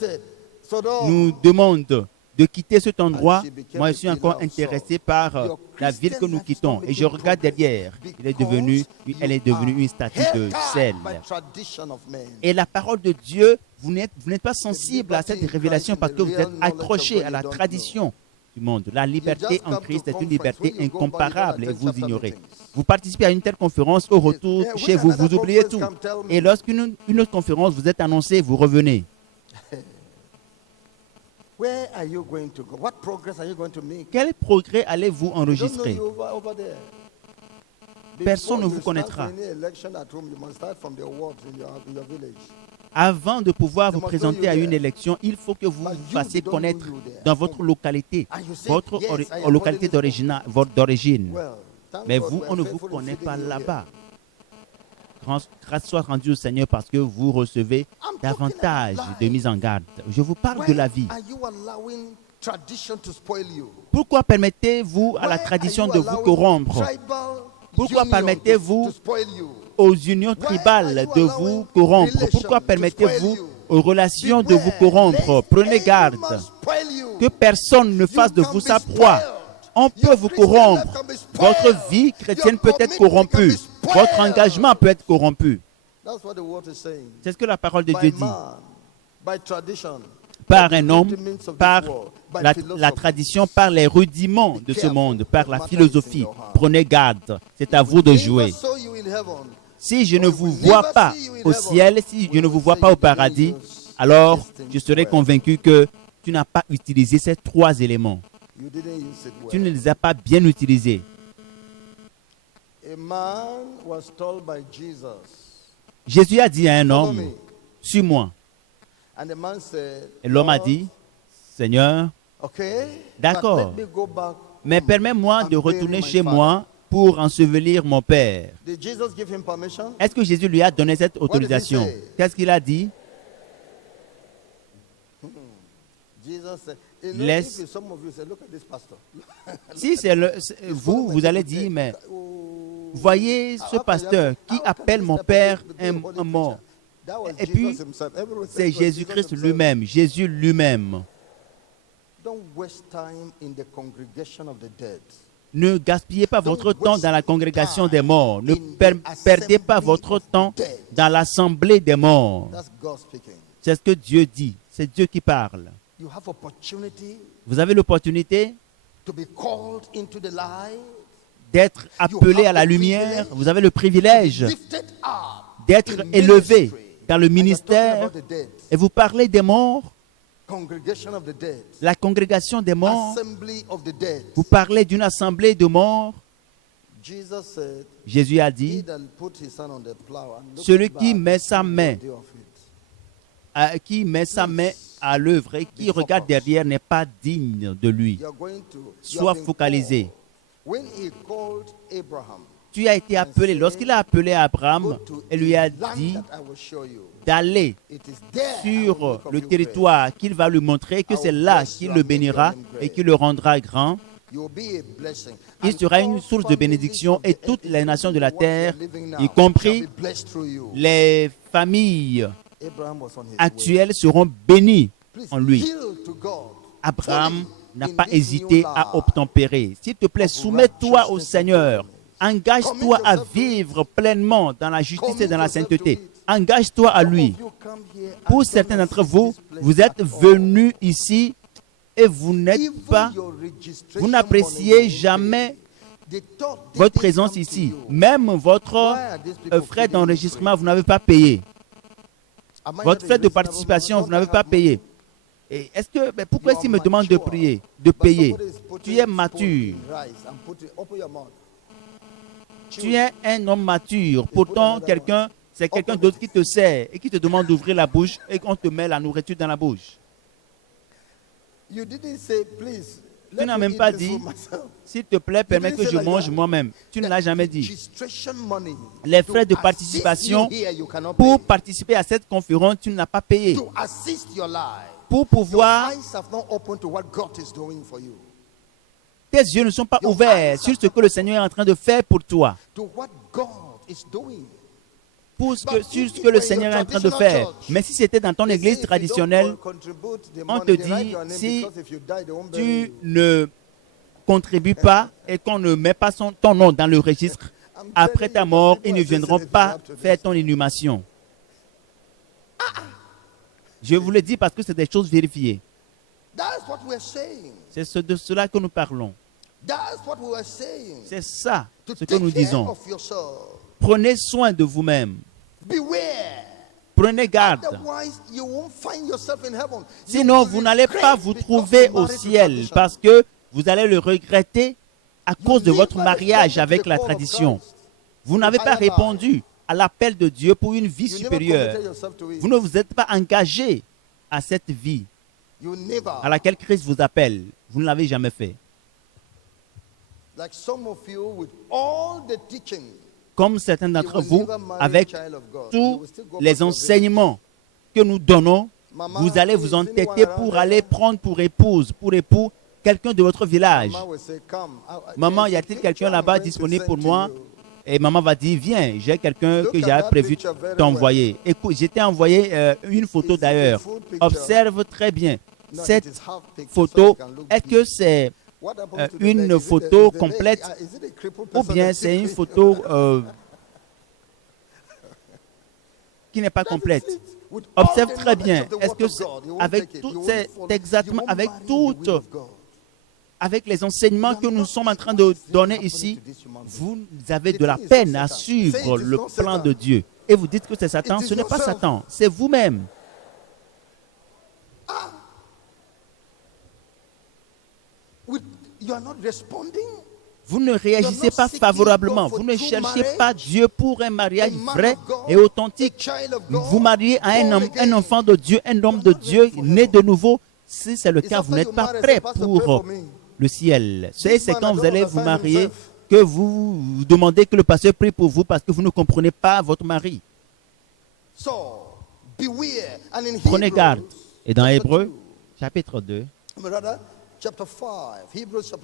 nous demande de quitter cet endroit, moi je suis encore intéressé par la ville que nous quittons. Et je regarde derrière, elle est devenue une statue de sel. Et la parole de Dieu, vous n'êtes pas sensible à cette révélation parce que vous êtes accroché à la tradition du monde. La liberté en Christ est une liberté incomparable et vous ignorez. Vous participez à une telle conférence, au retour chez vous, vous oubliez tout. Et lorsqu'une autre conférence vous est annoncée, vous revenez. Quel progrès allez-vous enregistrer? Personne ne vous connaîtra. Avant de pouvoir vous présenter à une élection, il faut que vous vous fassiez connaître dans votre localité, votre localité d'origine. Mais vous, on ne vous connaît pas là-bas. Grâce soit rendue au Seigneur parce que vous recevez davantage de mise en garde. Je vous parle de la vie. Pourquoi permettez-vous à la tradition de vous corrompre? Pourquoi permettez-vous aux unions tribales de vous corrompre? Pourquoi permettez-vous aux relations de vous corrompre? Prenez garde que personne ne fasse de vous sa proie. On peut vous corrompre. Votre vie chrétienne peut être corrompue. Votre engagement peut être corrompu. C'est ce que la parole de Dieu dit. Par un homme, par la tradition, par les rudiments de ce monde, par la philosophie. Prenez garde. C'est à vous de jouer. Si je ne vous vois pas au ciel, si je ne vous vois pas au paradis, alors je serai convaincu que tu n'as pas utilisé ces trois éléments. Tu ne les as pas bien utilisés. Jésus a dit à un homme, suis-moi. Et l'homme a dit, Seigneur, d'accord, mais permets-moi de retourner chez moi pour ensevelir mon père. Est-ce que Jésus lui a donné cette autorisation? Qu'est-ce qu'il a dit? Si c'est vous, vous allez dire, mais voyez ce pasteur qui appelle mon père un mort. Et puis, c'est Jésus-Christ lui-même, Jésus lui-même. Ne gaspillez pas votre temps dans la congrégation des morts. Ne perdez pas votre temps dans l'assemblée des morts. C'est ce que Dieu dit. C'est Dieu qui parle. Vous avez l'opportunité d'être appelé à la lumière. Vous avez le privilège d'être élevé dans le ministère et vous parlez des morts. congregation of the dead, la congrégation des morts, assembly of the dead. vous parlez d'une assemblée de morts. Jesus said, Jésus a he dit, that put his hand on the plow and looks celui qui back met is sa main worthy of it. qui met sa main à l'œuvre et qui regarde derrière n'est pas digne de lui. You are going to, you Sois have been focalisé. called. When he called Abraham, Tu as été appelé, lorsqu'il a appelé Abraham, go to il lui a the land dit that I will show you. d'aller It is there I will sur make of le you territoire qu'il va lui montrer, que c'est là qu'il le bénira et qu'il le rendra grand. great. You will be a blessing. Il And sera all une source de families bénédiction of the et earth, toutes les nations de la including what you are terre, living now, y compris shall be blessed through you. les familles Abraham was on his way. actuelles seront bénies Please en lui. yield to God. Abraham n'a In pas this hésité new à life obtempérer. S'il te plaît, of soumets-toi au righteousness and Seigneur. holiness. Engage-toi à Commit yourself to vivre pleinement dans la justice et Commit dans la yourself sainteté. to it. Engage-toi à Some lui. of you come here and Pour don't certains d'entre assist vous, this place vous êtes at all. venus ici et vous n'êtes Even pas, your registration vous n'appréciez money, jamais they thought they votre didn't présence come to ici. you. Même votre Why are these people frais feeding d'enregistrement, you vous n'avez pas payé. Am I Votre not frais a de reasonable participation, man? vous n'avez Don't I pas have payé. money? Et est-ce que, pourquoi You est-ce qu'il are me demande de mature. prier, de But payer? somebody is putting Tu es spoon mature. in rice and open your mouth. Tu es un homme mature. Pourtant, c'est quelqu'un d'autre qui te sert et qui te demande d'ouvrir la bouche et qu'on te met la nourriture dans la bouche. You didn't say, please, Tu let n'as me même eat pas this dit, for myself. s'il te plaît, permets didn't que say je like mange that. moi-même. Tu ne l'as jamais dit. Registration money Les to frais de assist participation you here, you cannot pour pay. participer à cette conférence, tu ne l'as pas payé. To assist your life. Pour Your pouvoir, eyes have not opened to what God is doing for you. tes yeux ne sont pas ouverts sur ce que le Seigneur est en train de faire pour toi. To what God is doing. Sur ce que le Seigneur est en train de faire. Mais si c'était dans ton église traditionnelle, on te dit, si tu ne contribues pas et qu'on ne met pas ton nom dans le registre, après ta mort, ils ne viendront pas faire ton inhumation. Je vous le dis parce que c'est des choses vérifiées. C'est de cela que nous parlons. C'est ça ce que nous disons. Prenez soin de vous-même. Prenez garde. Sinon, vous n'allez pas vous trouver au ciel parce que vous allez le regretter à cause de votre mariage avec la tradition. Vous n'avez pas répondu à l'appel de Dieu pour une vie supérieure. Vous ne vous êtes pas engagé à cette vie à laquelle Christ vous appelle. Vous ne l'avez jamais fait. Comme certains d'entre vous, avec tous les enseignements que nous donnons, vous allez vous entêter pour aller prendre pour époux, quelqu'un de votre village. Maman, y a-t-il quelqu'un là-bas disponible pour moi? Et maman va dire, viens, j'ai quelqu'un que j'ai prévu t'envoyer. Écoute, je t'ai envoyé une photo d'ailleurs. Observe très bien. Cette photo, est-ce que c'est une photo complète ou bien c'est une photo qui n'est pas complète? Observe très bien. Est-ce que c'est exactement avec les enseignements que nous sommes en train de donner ici, vous avez de la peine à suivre le plan de Dieu. Et vous dites que c'est Satan. Ce n'est pas Satan, c'est vous-même. Vous ne réagissez pas favorablement. Vous ne cherchez pas Dieu pour un mariage vrai et authentique. Vous mariez à un enfant de Dieu, un homme de Dieu, né de nouveau. Si c'est le cas, vous n'êtes pas prêt pour le ciel. C'est quand vous allez vous marier que vous demandez que le pasteur prie pour vous parce que vous ne comprenez pas votre mari. Prenez garde. Et dans Hébreux, chapitre 2,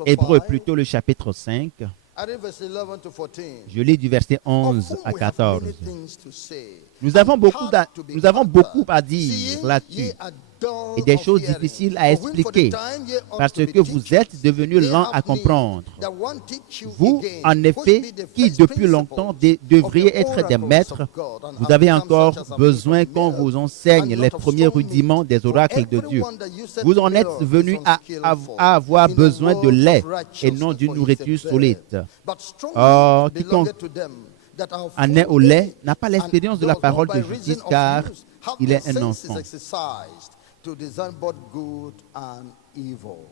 Hébreux plutôt le chapitre 5, je lis du verset 11 à 14. Nous avons beaucoup à dire là-dessus et des choses difficiles à expliquer parce que vous êtes devenus lents à comprendre. Vous, en effet, qui depuis longtemps devriez être des maîtres, vous avez encore besoin qu'on vous enseigne les premiers rudiments des oracles de Dieu. Vous en êtes venus à avoir besoin de lait et non d'une nourriture solide. Or, quiconque en est au lait n'a pas l'expérience de la parole de justice car il est un enfant. to discern both good and evil.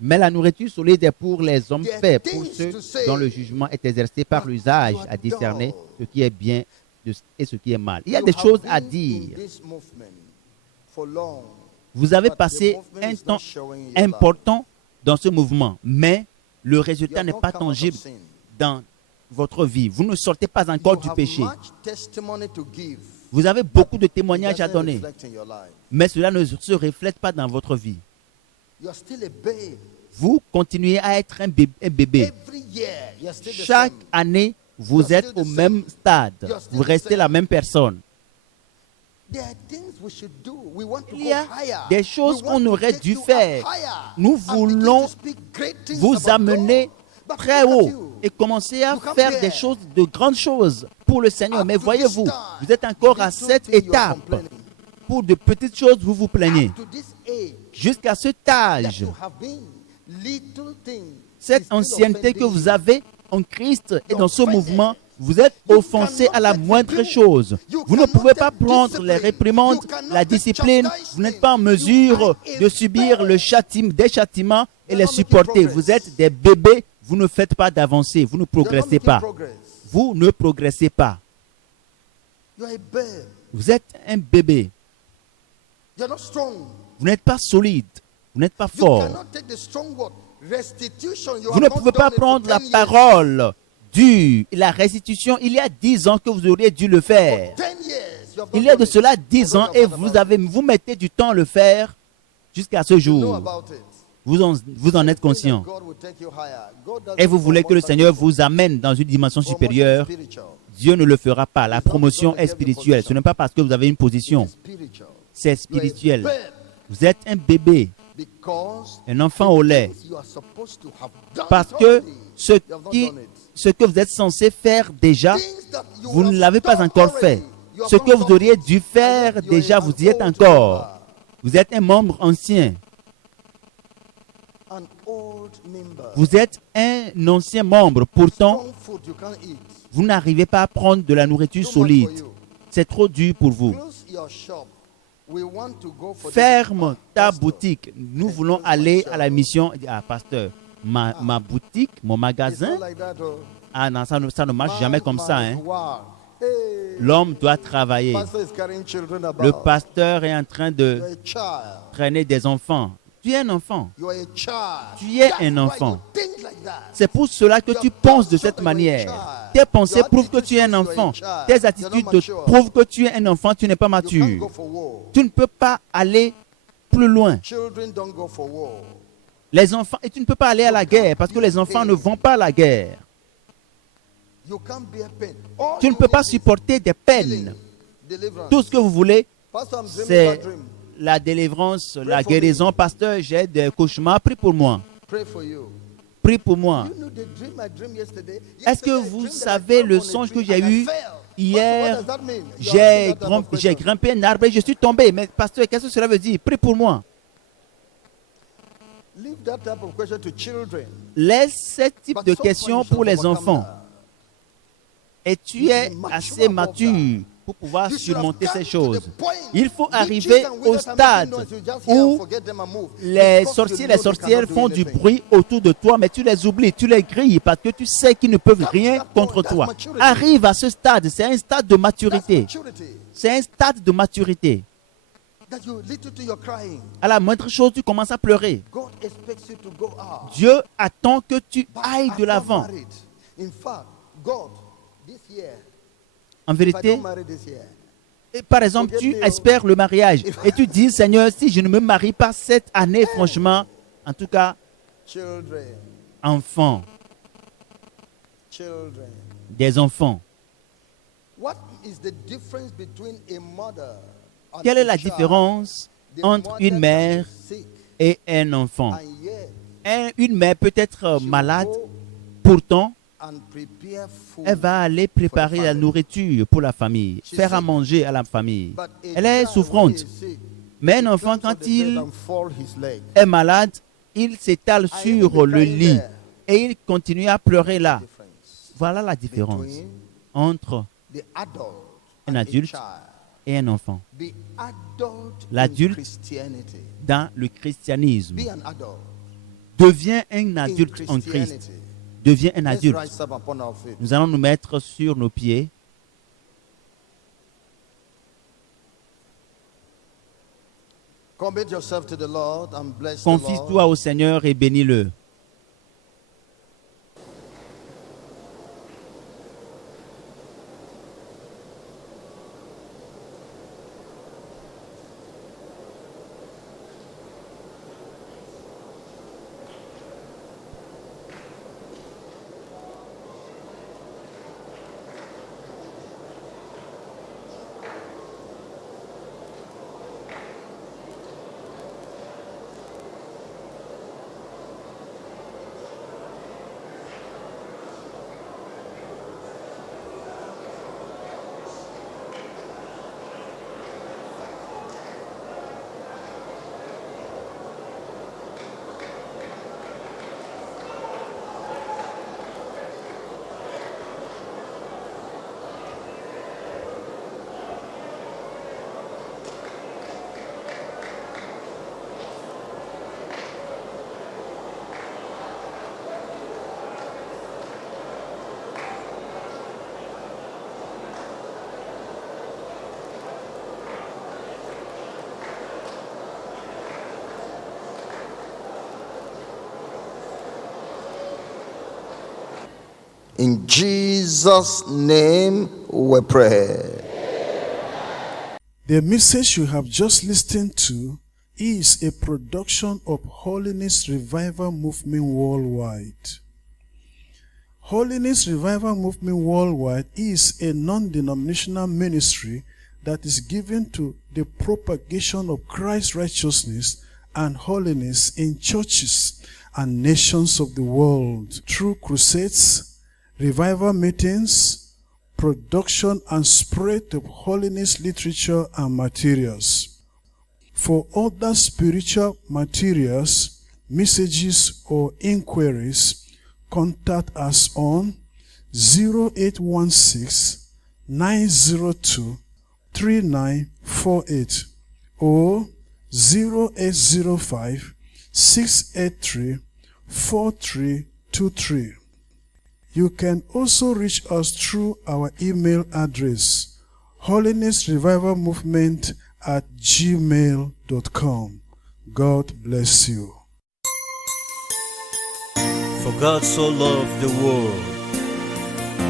Mais la nourriture solide est pour les hommes faits, pour ceux dont le jugement est exercé par l'usage à discerner ce qui est bien et ce qui est mal. Il y a des choses à dire. Vous avez passé un temps important dans ce mouvement, mais le résultat n'est pas tangible dans votre vie. Vous ne sortez pas encore du péché. Vous avez beaucoup de témoignages à donner, mais cela ne se reflète pas dans votre vie. Vous continuez à être un bébé. Chaque année, vous êtes au même stade. Vous restez la même personne. Il y a des choses qu'on aurait dû faire. Nous voulons vous amener très haut et commencer à faire des choses, de grandes choses pour le Seigneur. Mais voyez-vous, vous êtes encore à cette étape. Pour de petites choses, vous vous plaignez. Jusqu'à cet âge, cette ancienneté que vous avez en Christ et dans ce mouvement, vous êtes offensé à la moindre chose. Vous ne pouvez pas prendre les réprimandes, la discipline. Vous n'êtes pas en mesure de subir des châtiments et les supporter. Vous êtes des bébés. Vous ne faites pas d'avancée. Vous ne progressez pas. Vous ne progressez pas. Vous êtes un bébé. Vous n'êtes pas solide. Vous n'êtes pas fort. Vous ne pouvez pas prendre la parole dure. La restitution, il y a 10 ans que vous auriez dû le faire. Il y a de cela 10 ans et vous mettez du temps à le faire jusqu'à ce jour. Vous en êtes conscient. Et vous voulez que le Seigneur vous amène dans une dimension supérieure. Dieu ne le fera pas. La promotion est spirituelle. Ce n'est pas parce que vous avez une position. C'est spirituel. Vous êtes un bébé, un enfant au lait. Parce que ce que vous êtes censé faire déjà, vous ne l'avez pas encore fait. Ce que vous auriez dû faire déjà, vous y êtes encore. Vous êtes un membre ancien. Vous êtes un ancien membre. Pourtant, vous n'arrivez pas à prendre de la nourriture solide. C'est trop dur pour vous. Ferme ta boutique. Nous voulons aller à la mission. Ah, pasteur, ma boutique, mon magasin. Ah non, ça ne marche jamais comme ça. Hein. L'homme doit travailler. Le pasteur est en train de traîner des enfants. Tu es un enfant. Tu es un enfant. C'est pour cela que tu penses de cette manière. Tes pensées prouvent que tu es un enfant. Tes attitudes prouvent que tu es un enfant, tu n'es pas mature. Tu ne peux pas aller plus loin. Les enfants, et tu ne peux pas aller à la guerre parce que les enfants ne vont pas à la guerre. Tu ne peux pas supporter des peines. Tout ce que vous voulez, c'est la délivrance, la guérison. Pasteur, j'ai des cauchemars. Prie pour moi. Prie pour moi. Est-ce que vous savez le songe que j'ai eu hier? J'ai grimpé un arbre et je suis tombé. Mais pasteur, qu'est-ce que cela veut dire? Prie pour moi. Laisse ce type de questions pour les enfants. Et tu es assez mature pour pouvoir surmonter ces choses. Il faut arriver au stade où les sorciers et les sorcières font du bruit autour de toi, mais tu les oublies, tu les grilles parce que tu sais qu'ils ne peuvent rien contre toi. Arrive à ce stade, c'est un stade de maturité. C'est un stade de maturité. À la moindre chose, tu commences à pleurer. Dieu attend que tu ailles de l'avant. En vérité, par exemple, tu espères le mariage et tu dis, Seigneur, si je ne me marie pas cette année, franchement, en tout cas, enfants, des enfants. Quelle est la différence entre une mère et un enfant? Une mère peut être malade, pourtant, elle va aller préparer la nourriture pour la famille, faire à manger à la famille. Elle est souffrante. Mais un enfant, quand il est malade, il s'étale sur le lit et il continue à pleurer là. Voilà la différence entre un adulte et un enfant. The adult in L'adulte Christianity. dans le christianisme Be an adult devient un in adulte en Christ. Christianity. Devient un Let's adulte. rise up upon our feet. Nous allons nous mettre sur nos pieds. Commit yourself to the Lord and bless the Lord. Confie-toi au Seigneur et bénis-le. In Jesus' name we pray. The message you have just listened to is a production of Holiness Revival Movement Worldwide. Holiness Revival Movement Worldwide is a non-denominational ministry that is given to the propagation of Christ's righteousness and holiness in churches and nations of the world through crusades, revival meetings, production and spread of holiness literature and materials. For other spiritual materials, messages or inquiries, contact us on 0816 902 3948 or 0805 683 4323. You can also reach us through our email address, holinessrevivalmovement@gmail.com. God bless you. For God so loved the world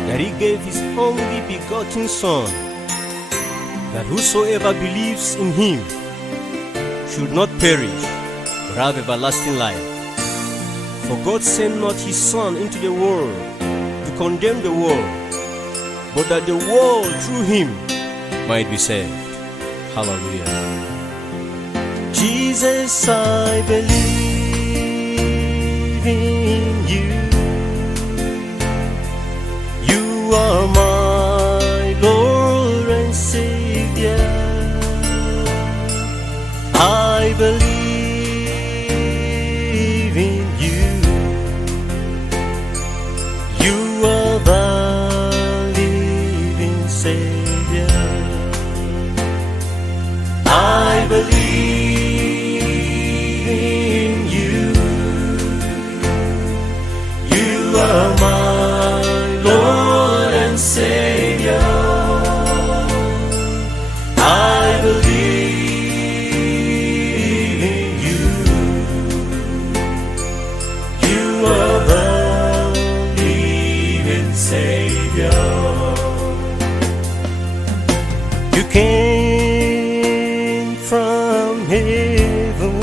that he gave his only begotten Son, that whosoever believes in him should not perish, but have everlasting life. For God sent not his Son into the world to condemn the world, but that the world through him might be saved. Hallelujah. Jesus, I believe in you. You are my Lord and Savior. I believe in you. You are the living Savior. I believe in you. You are my Lord and Savior. I believe in you. You are the living Savior. You came from heaven.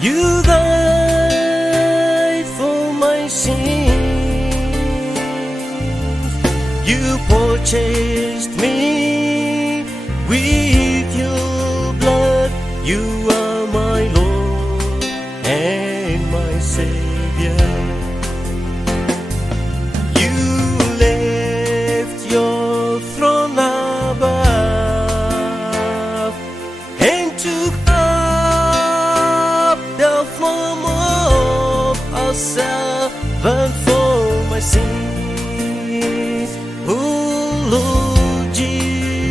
You died for my sins. You purchased me with your blood. You are my Lord and my Savior. You left your throne above and took up the form of a servant for my sins. Oh Lord Jesus,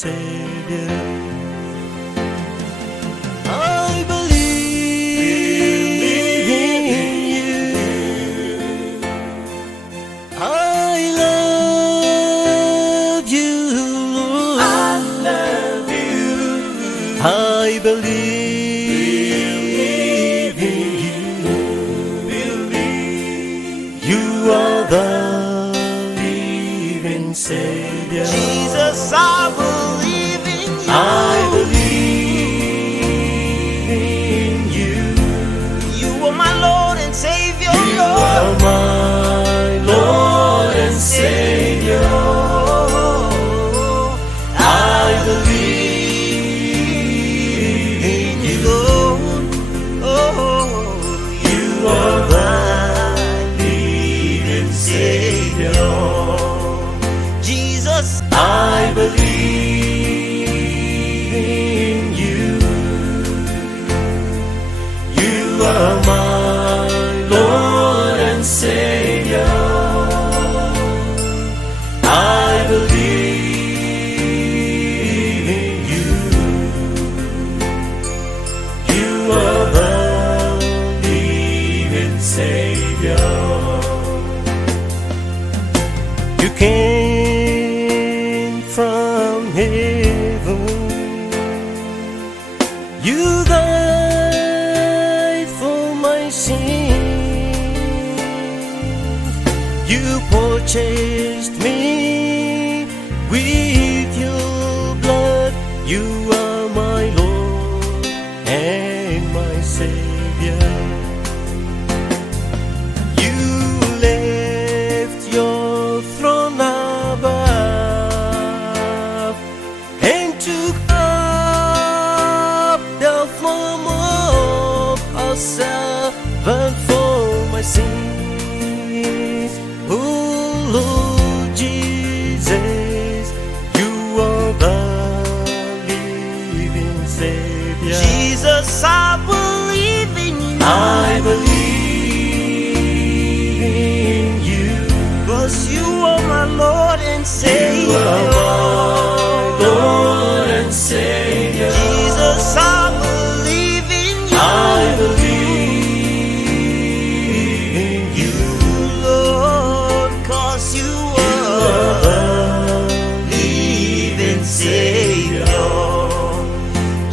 Savior. I believe in you. I love you, Lord. I love you. I believe in you. You are the living Savior. Jesus, I believe in you. I believe in you. You are my Lord and Savior. You are my Lord and Savior. I believe in you. Lord. Oh, You are my living Savior. Jesus, I believe in you. You are my Lord and Savior. I believe in you. You are the living Savior. You came from heaven. You died for my sins. You purchased me with your blood. You are my Lord and my Savior. You left your throne above and took up the form of a servant for my sins. Oh Lord Jesus, you are the living Savior. Jesus, I believe in you. I believe in you. 'Cause you are my Lord and Savior. You are my Lord and Savior. Jesus, I believe in you. I believe in you. Lord, 'cause you are The living Savior.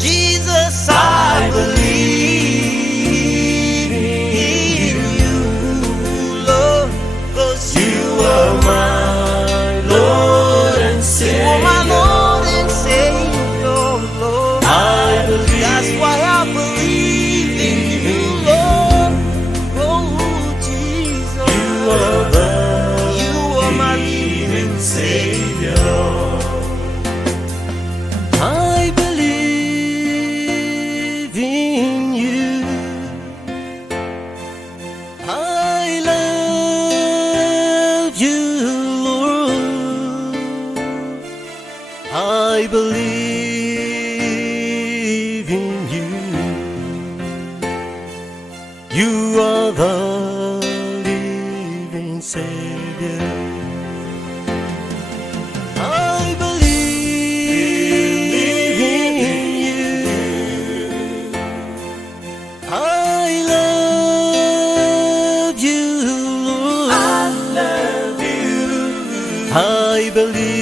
Jesus, I believe in you, Lord, 'cause You are my Lord and you are Savior. my Lord and Savior, Lord. I believe. That's why I believe in you, Lord. Oh, Jesus, You are the you are my living Savior. I believe in you. I love you, Lord. I believe in you. You are the living Savior. I believe in you. I love you, Lord. I love you. I believe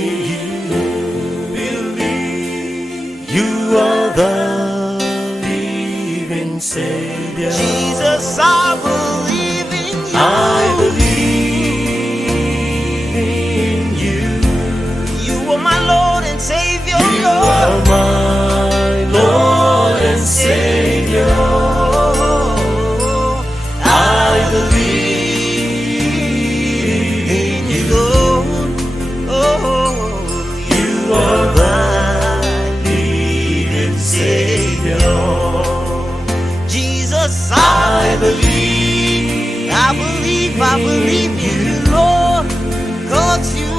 in you. You are the living Savior. Jesus, I believe in you. I believe in you. You are my Lord and Savior, You Lord. are my Lord and Savior. I believe in you. Lord. Oh, You are the living Savior. Jesus, I believe believe you, Lord, 'cause you